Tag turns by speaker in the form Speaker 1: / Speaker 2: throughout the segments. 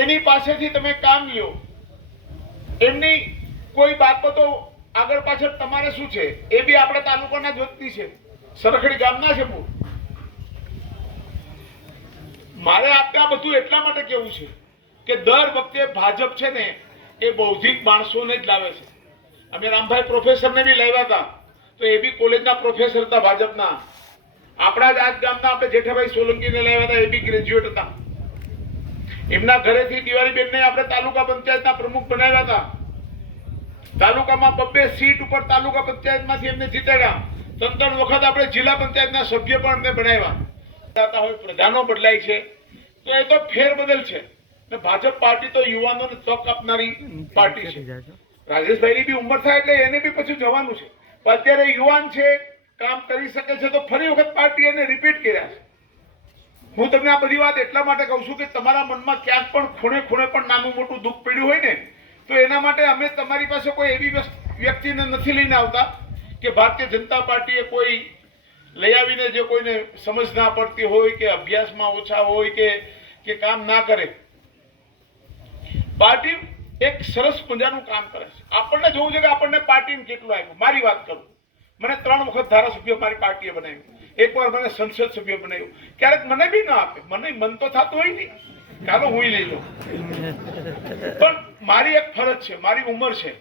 Speaker 1: એની પાસેથી તમે કામ લ્યો એમની કોઈ બાબતો આગળ પાછળ તમારે શું છે એ બી આપણા તાલુકાના જોતી છે સરખડી ગામના છે મારે આપણે બધું એટલા માટે કેવું છે કે દર વખતે ભાજપ છે ને એ બૌદ્ધિક માણસોને જ લાવે છે અમે રામભાઈ પ્રોફેસરને બી લાવ્યા હતા તો એ બી કોલેજના પ્રોફેસર હતા ભાજપના આપણા જ આજ ગામના આપણે જેઠાભાઈ સોલંકીને લાવ્યા હતા એ બી ગ્રેજ્યુએટ હતા એમના ઘરેથી દિવાળી દિવાળીબેનને આપણે તાલુકા પંચાયતના પ્રમુખ બનાવ્યા હતા તાલુકામાં બબ્બે સીટ ઉપર તાલુકા પંચાયતમાંથી એમને જીતાડ્યા ત્રણ ત્રણ વખત આપણે જિલ્લા પંચાયતના સભ્ય પણ એમને બનાવ્યા હોય પ્રધાનો બદલાય છે તો એ તો ફેરબદલ છે ને ભાજપ પાર્ટી તો યુવાનોને તક આપનારી પાર્ટી છે રાજેશભાઈની બી ઉંમર થાય એટલે એને બી પછી જવાનું છે અત્યારે યુવાન છે કામ કરી શકે છે તો ફરી વખત પાર્ટી એને રિપીટ કર્યા છે હું તમને આ બધી વાત એટલા માટે કહું છું કે તમારા મનમાં ક્યાંક પણ ખૂણે ખૂણે પણ નાનું મોટું દુઃખ પડ્યું હોય ને તો એના માટે અમે તમારી પાસે કોઈ એવી વ્યક્તિને નથી લઈને આવતા કે ભારતીય જનતા પાર્ટીએ કોઈ લઈ આવીને જે કોઈને સમજ ના પડતી હોય કે અભ્યાસમાં ઓછા હોય કે કે કામ ના કરે પાર્ટી એક સરસ મજાનું કામ કરે છે આપણને જોવું છે કે આપણને પાર્ટીને કેટલું આવ્યું મારી વાત કરું મને ત્રણ વખત ધારાસભ્ય મારી પાર્ટીએ બનાવ્યું એકવાર મને સંસદ સભ્ય બનાવ્યું ક્યારેક મને બી ના આપે મને મન તો થતું હોય નહીં ચાલો હું લઈ લઉં પણ મારી એક ફરજ છે મારી ઉંમર છે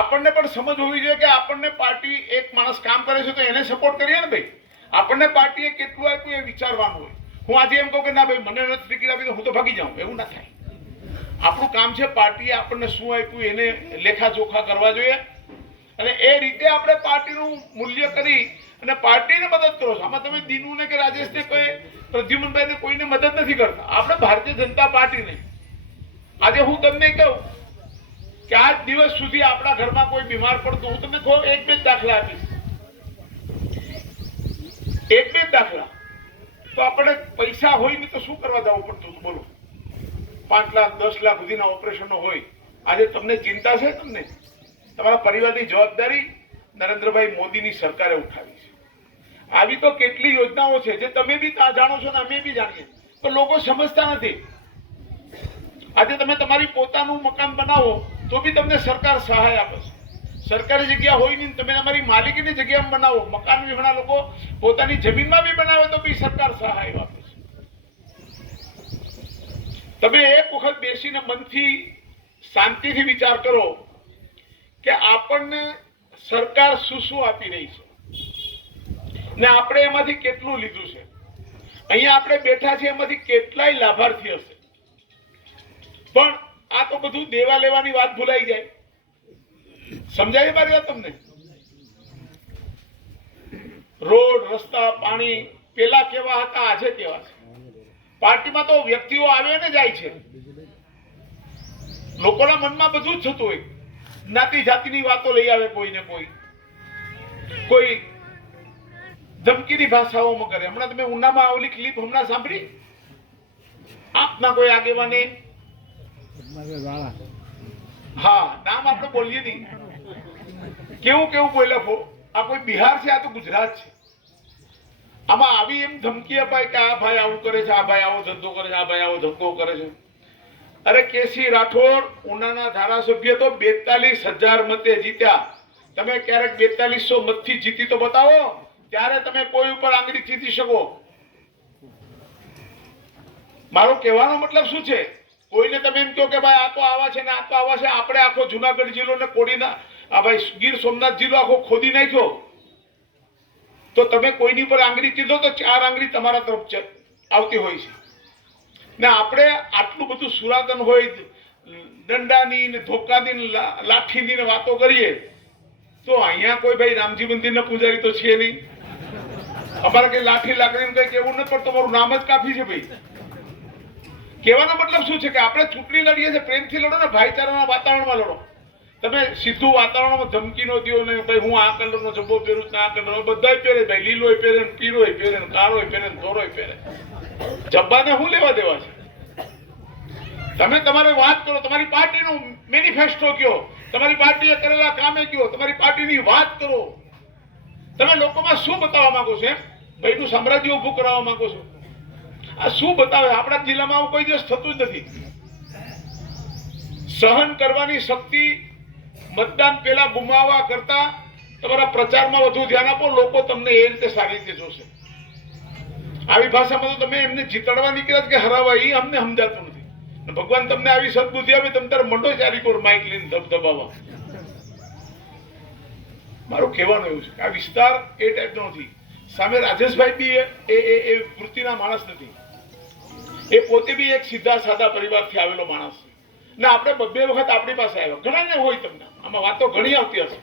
Speaker 1: આપણને પણ સમજ હોવી જોઈએ કે આપણને પાર્ટી એક માણસ કામ કરે છે તો એને સપોર્ટ કરીએ ને ભાઈ આપણને પાર્ટીએ કેટલું આપ્યું એ વિચારવાનું હોય હું આજે એમ કહું કે ના ભાઈ મને નથી ટિકિટ આપી તો હું તો ભાગી જાઉં એવું ના થાય આપણું કામ છે પાર્ટીએ આપણને શું આપ્યું એને લેખાજોખા કરવા જોઈએ અને એ રીતે આપણે પાર્ટીનું મૂલ્ય કરી અને પાર્ટીને મદદ કરો છો આમાં તમે દિનુને કે રાજેશને કોઈ પ્રદ્યુમનભાઈને કોઈને મદદ નથી કરતા આપણે ભારતીય જનતા પાર્ટીને આજે હું તમને કહું કે આજ દિવસ સુધી આપણા ઘરમાં કોઈ બીમાર પડતો હું તમને કહું એક બે દાખલા આપીશ એક બે દાખલા તો આપણે પૈસા હોય ને તો શું કરવા જવું પડતું બોલો પાંચ લાખ દસ લાખ સુધીના ઓપરેશનો હોય આજે તમને ચિંતા છે તમને તમારા પરિવારની જવાબદારી નરેન્દ્રભાઈ મોદીની સરકારે ઉઠાવી છે આવી તો કેટલી યોજનાઓ છે જે તમે બી જાણો છો ને અમે બી જાણીએ તો લોકો સમજતા નથી આજે તમે તમારી પોતાનું મકાન બનાવો તો બી તમને સરકાર સહાય આપે છે સરકારી જગ્યા હોય નહીં તમે તમારી માલિકીની જગ્યામાં બનાવો મકાન બી ઘણા લોકો પોતાની જમીનમાં બી બનાવે તો બી સરકાર સહાય આપે છે તમે એક વખત બેસીને મનથી શાંતિથી વિચાર કરો કે આપણને સરકાર શું શું આપી રહી છે ને આપણે એમાંથી કેટલું લીધું છે અહીંયા આપણે બેઠા છીએ એમાંથી કેટલાય લાભાર્થી હશે પણ આ તો બધું દેવા લેવાની વાત ભૂલાઈ જાય સમજાય મારી વાત તમને રોડ રસ્તા પાણી પેલા કેવા હતા આજે કેવા છે પાર્ટીમાં તો વ્યક્તિઓ આવે ને જાય છે લોકોના મનમાં બધું જ થતું હોય જ્ઞાતિ જાતિની વાતો લઈ આવે કોઈને કોઈ કોઈ ધમકીની ભાષાઓમાં કરે હમણાં તમે ઉનામાં આવેલી ક્લિપ હમણાં સાંભળી આપના કોઈ આગેવાને હા નામ આપણે બોલીએ નહીં કેવું કેવું બોલ્યા આ કોઈ બિહાર છે આ તો ગુજરાત છે આમાં આવી એમ ધમકી અપાય કે આ ભાઈ આવું કરે છે આ ભાઈ આવો ધંધો કરે છે આ ભાઈ આવો ધમકો કરે છે અરે કેસી રાઠોડ ઉનાના ધારાસભ્ય તો બેતાલીસ હજાર મતે જીત્યા તમે ક્યારેક બેતાલીસો મતથી જીતી તો બતાવો ત્યારે તમે કોઈ ઉપર આંગળી જીતી શકો મારો કહેવાનો મતલબ શું છે કોઈને તમે એમ કહો કે ભાઈ આ તો આવા છે ને આ તો આવા છે આપણે આખો જુનાગઢ જિલ્લો ને કોડીના આ ભાઈ ગીર સોમનાથ જિલ્લો આખો ખોદી નાખ્યો તો તમે કોઈની પર આંગળી ચીધો તો ચાર આંગળી તમારા તરફ આવતી હોય છે ને આપણે આટલું બધું સુરાતન હોય દંડાની ને ધોકાની લાઠીની ને વાતો કરીએ તો અહીંયા કોઈ ભાઈ રામજી મંદિરના પૂજારી તો છે નહીં અમારે કઈ લાઠી લાકડી કઈ કેવું નથી પણ તમારું નામ જ કાફી છે ભાઈ કહેવાનો મતલબ શું છે કે આપણે ચૂંટણી લડીએ છીએ પ્રેમથી લડો ને ભાઈચારાના વાતાવરણમાં લડો તમે સીધું વાતાવરણમાં ધમકી નો દો ને ભાઈ હું આ કલરનો જબ્બો પહેરું છું આ કલરનો બધા પહેરે ભાઈ લીલોય પહેરે પીરોય પહેરે કાળોય પહેરે ધોરોય પહેરે ને શું લેવા દેવા છે તમે તમારે વાત કરો તમારી પાર્ટીનો મેનિફેસ્ટો કયો તમારી પાર્ટી એ કરેલા કામે કયો તમારી પાર્ટીની વાત કરો તમે લોકોમાં શું બતાવવા માંગો છો એમ ભાઈ ભાઈનું સામ્રાજ્ય ઊભું કરાવવા માંગો છો આ શું બતાવે આપણા જિલ્લામાં આવું કોઈ દિવસ થતું જ નથી સહન કરવાની શક્તિ મતદાન પેલા ગુમાવવા કરતા તમારા પ્રચારમાં વધુ ધ્યાન આપો લોકો તમને એ રીતે સારી રીતે જોશે આવી ભાષામાં તો તમે એમને જીતાડવા નીકળ્યા કે હરાવવા એ અમને સમજાતું નથી ભગવાન તમને આવી સદબુદ્ધિ આપે તમે તારે મોટો ચારી કોર માઇક લઈને દબદબાવા મારું કહેવાનું એવું છે આ વિસ્તાર એ ટાઈપનો નથી સામે રાજેશભાઈ બી એ એ વૃત્તિના માણસ નથી એ પોતે બી એક સીધા સાદા પરિવારથી આવેલો માણસ છે ને આપણે બબ્બે વખત આપણી પાસે આવ્યો ઘણાને હોય તમને આમાં વાતો ઘણી આવતી હશે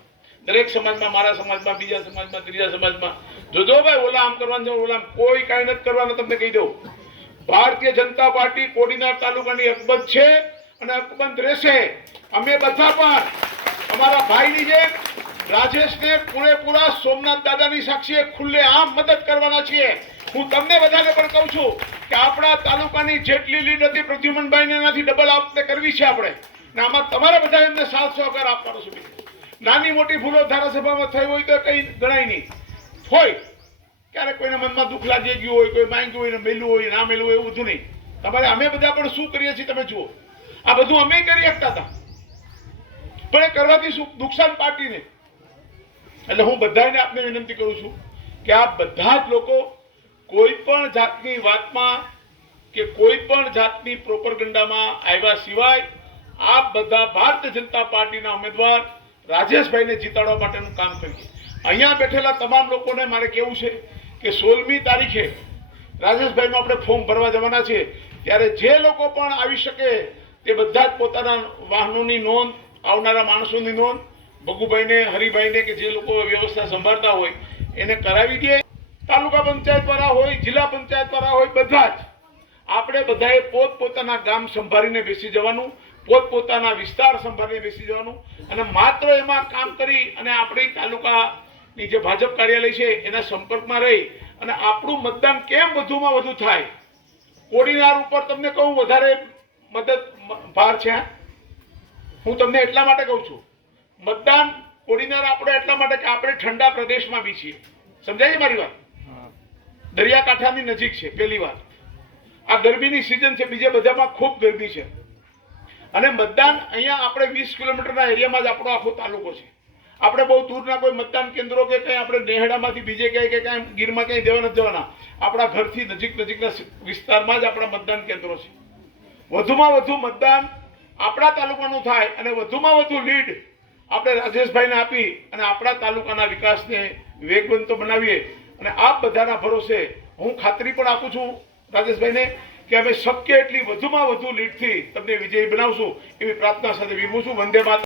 Speaker 1: દરેક સમાજમાં મારા સમાજમાં બીજા સમાજમાં ત્રીજા સમાજમાં જોજો ભાઈ ઓલા આમ કરવાનું છે ઓલા કોઈ કાંઈ નથી કરવાનું તમને કહી દઉં ભારતીય જનતા પાર્ટી કોડીનાર તાલુકાની અકબંધ છે અને અકબંધ રહેશે અમે બધા પણ અમારા ભાઈની જેમ રાજેશને પૂરેપૂરા સોમનાથ દાદાની સાક્ષીએ ખુલ્લે આમ મદદ કરવાના છીએ હું તમને બધાને પણ કહું છું કે આપણા તાલુકાની જેટલી લીડ હતી પ્રદ્યુમનભાઈને એનાથી ડબલ આપને કરવી છે આપણે ને આમાં તમારે બધા એમને સાથ સહકાર આપવાનો છે નાની મોટી ભૂલો ધારાસભામાં થઈ હોય તો કંઈ ગણાય નહીં હોય ક્યારેક કોઈના મનમાં દુઃખ લાગી ગયું હોય કોઈ માંગ્યું હોય ને મેલું હોય ના મેલું હોય એવું બધું નહીં તમારે અમે બધા પણ શું કરીએ છીએ તમે જુઓ આ બધું અમે કરી શકતા હતા પણ એ કરવાથી શું નુકસાન પાર્ટીને એટલે હું બધાને આપને વિનંતી કરું છું કે આ બધા જ લોકો કોઈ પણ જાતની વાતમાં કે કોઈ પણ જાતની પ્રોપરગંડામાં આવ્યા સિવાય આ બધા ભારતીય જનતા પાર્ટીના ઉમેદવાર રાજેશભાઈને જીતાડવા માટેનું કામ કરીએ અહીંયા બેઠેલા તમામ લોકોને મારે કેવું છે કે સોળમી તારીખે રાજેશભાઈનું આપણે ફોર્મ ભરવા જવાના છે ત્યારે જે લોકો પણ આવી શકે તે બધા જ પોતાના વાહનોની નોંધ આવનારા માણસોની નોંધ ભગુભાઈને હરિભાઈને કે જે લોકો વ્યવસ્થા સંભાળતા હોય એને કરાવી દે તાલુકા પંચાયત વાળા હોય જિલ્લા પંચાયત વાળા હોય બધા જ આપણે બધાએ પોત પોતાના ગામ સંભાળીને બેસી જવાનું પોત પોતાના વિસ્તાર સંભાળીને બેસી જવાનું અને માત્ર એમાં કામ કરી અને આપણી તાલુકાની જે ભાજપ કાર્યાલય છે એના સંપર્કમાં રહી અને આપણું મતદાન કેમ વધુમાં વધુ થાય કોડીનાર ઉપર તમને કહું વધારે મદદ ભાર છે હું તમને એટલા માટે કહું છું મતદાન કોડીનાર આપણે એટલા માટે કે આપણે ઠંડા પ્રદેશમાં બી છીએ સમજાય છે મારી વાત દરિયાકાંઠાની નજીક છે પહેલી વાર આ ગરબીની સિઝન છે બીજા બધામાં ખૂબ ગરબી છે અને મતદાન અહીંયા આપણે વીસ કિલોમીટરના એરિયામાં જ આપણો આખો તાલુકો છે આપણે બહુ દૂરના કોઈ મતદાન કેન્દ્રો કે કંઈ આપણે નેહડામાંથી બીજે ક્યાંય કે કાંઈ ગીરમાં ક્યાંય જવા નથી જવાના આપણા ઘરથી નજીક નજીકના વિસ્તારમાં જ આપણા મતદાન કેન્દ્રો છે વધુમાં વધુ મતદાન આપણા તાલુકાનું થાય અને વધુમાં વધુ લીડ આપણે રાજેશભાઈને આપી અને આપણા તાલુકાના વિકાસને વેગવંતો બનાવીએ અને આપ બધાના ભરોસે હું ખાતરી પણ આપું છું રાજેશભાઈને કે અમે શક્ય એટલી વધુમાં વધુ લીડથી તમને વિજયી બનાવશું એવી પ્રાર્થના સાથે વિરમું છું વંદે માતા